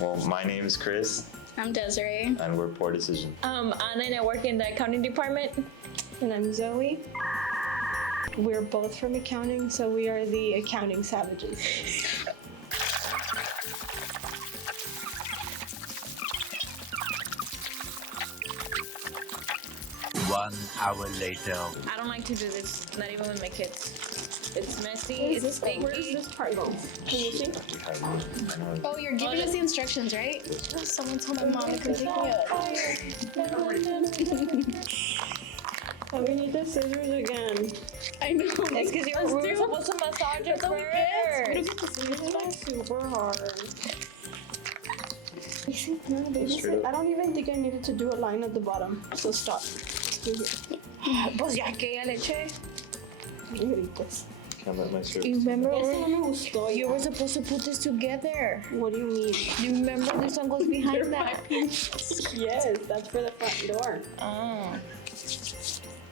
Well, my name is Chris. I'm Desiree. And we're Poor Decision. Anna and I work in the accounting department. And I'm Zoe. We're both from accounting, so we are the accounting savages. 1 hour later. I don't like to do this, not even with my kids. It's messy, Where it's stinky. does this part go? Can you see? Oh, you're giving us the instructions, right? Someone told my mom to come pick me up. Oh, we need the scissors again. I know. It's because we were supposed to massage it first. It's like super hard. No, baby, I don't even think I needed to do a line at the bottom. So stop. Pues ya que ya le eché. Can't let my shirt. You remember You you were supposed to put this together. What do you mean? You remember this one goes behind that? Yes, that's for the front door. Oh.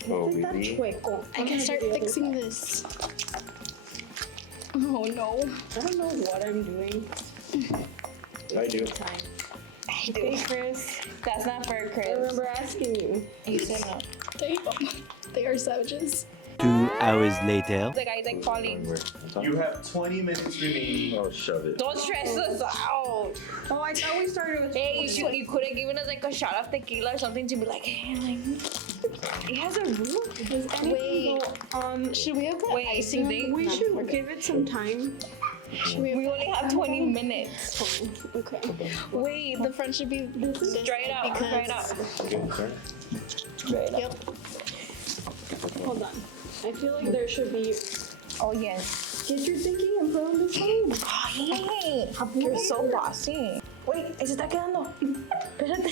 Oh, Look at that really? chueco. I can start fixing this. Oh no. I don't know what I'm doing. I do. Time. Okay, Chris. That's not fair, I Chris. remember asking you. You said no. They are savages. 2 hours later. The guy's like falling. You have 20 minutes remaining. Oh, shove it. Don't stress us out. Oh, I thought we started with. Hey, you could have given us like a shot of tequila or something to be like, hey, like, it has a roof. Does anything go, Should we have the Wait, icing on the we should give it some time. We only have 20 minutes. Okay. Wait, The front should be straight out, because straight out. Straight up. Yep. Hold on. I feel like there should be. Oh, yes. Get your thinking and put on the phone. Hey, you're so bossy. Wait, ¿se está quedando? Espérate.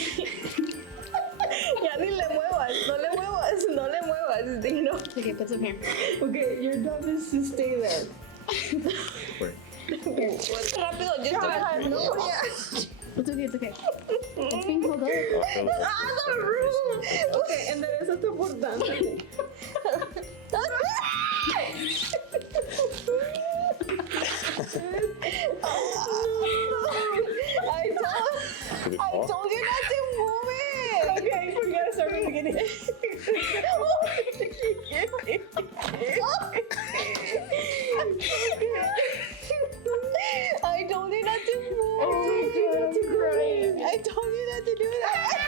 Ya ni le muevas, no le muevas, no le muevas, Dino. Okay, put some here. Okay, your job is to stay there. Rápido, yo estoy bajando. It's okay, it's okay. It's being pulled up. Ah, the room. Okay, and then it's a importante. I told you not to move it. Okay, we gotta start from the beginning. I told you not to move. Oh my God, I'm crying. I told you not to do that.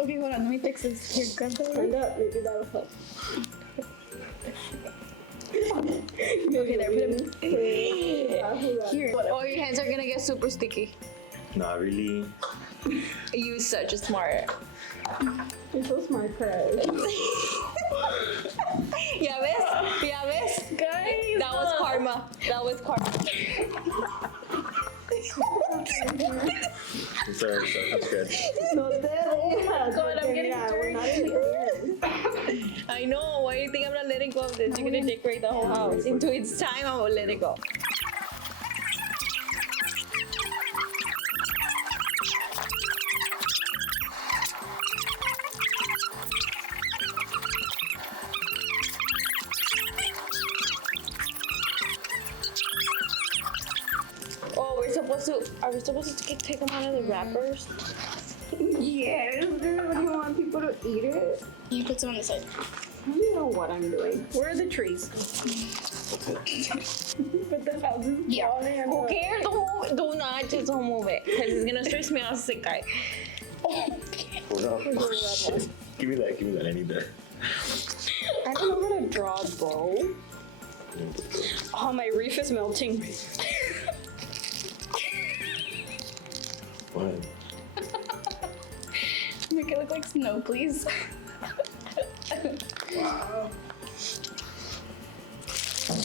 Okay, hold on. Let me fix this. Here, grab the Stand up, maybe that'll help. Okay, there. Put him here. Oh, your hands are gonna get super sticky. Not really. You such a smart. You're so smart, Chris. Ya ves? Ya ves? Guys, That was karma. That was karma. It's alright, so that's good. no te dejas. God, I'm getting We're not in the air. I know. Why do you think I'm not letting go of this? You're gonna decorate the whole house. Into its time, I will let it go. Oh, are we supposed to take them out of the wrappers? Yes, what do you want people to eat it? You put some on the side. I don't know what I'm doing. Where are the trees? But the house is Yeah. falling. Who cares? Do not just don't move it. Because it's gonna stress me out sick guy. Hold on. Oh, shit. Give me that, I need that. I don't know how to draw a bow. Oh, my reef is melting. What? Make it look like snow, please. Wow.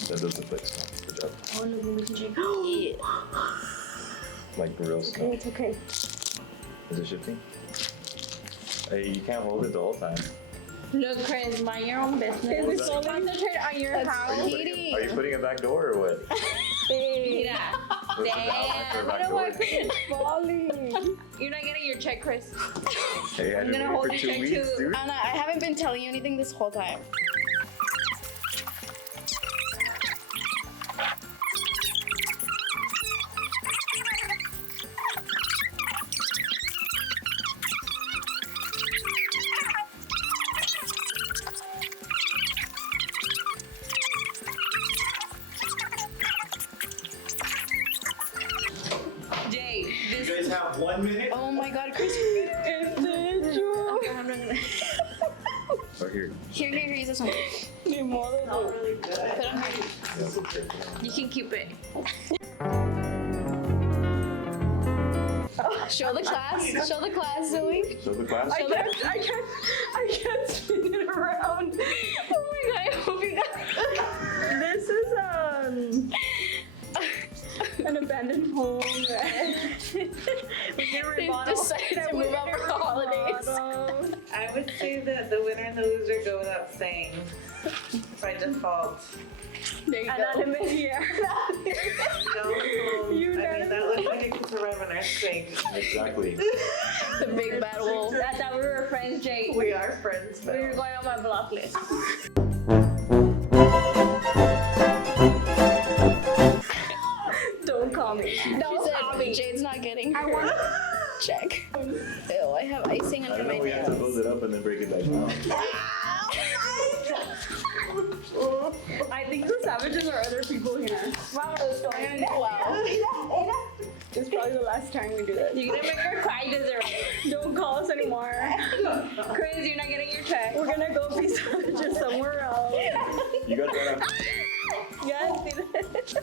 That does look like snow. Good job. Oh, no, we can check. Like real snow. It's okay. Is it shifting? Hey, you can't hold it the whole time. Look, Chris, mind your own business. What's that? Concentrate on your Are house. you putting it back door or what? Mira. What's the outlet for back door? It's falling. You're not getting your check, Chris. Hey, I had to gonna wait hold for your 2 check weeks, too. dude. Anna, I haven't been telling you anything this whole time. 1 minute. Oh my god, Chris. I'm not gonna. Right here. Here, use this one. Ni modo. Not really good. Put on here. You can keep it. Show the class, Zoe. Show the class. I can't spin it around. Oh my god, I hope you got. This is an abandoned home. We can They remodel. decided to move out for the holidays. I would say that the winner and the loser go without saying by default. There you go. Anonymous here. No, You I mean, that looks like it could survive an earthquake. Exactly. The big bad wolf. I thought we were friends, Jake. We are friends We were now. going on my block list. Don't call me. She said Jade's not getting her check. Ew, I have icing I under know my we have to nails. close it up and then break it back down. I think the savages are other people here. Wow. It's probably the last time we do this. You're gonna make her cry, Desiree. Don't call us anymore. Chris, you're not getting your check. We're gonna go be savages somewhere else. You got that? Yes.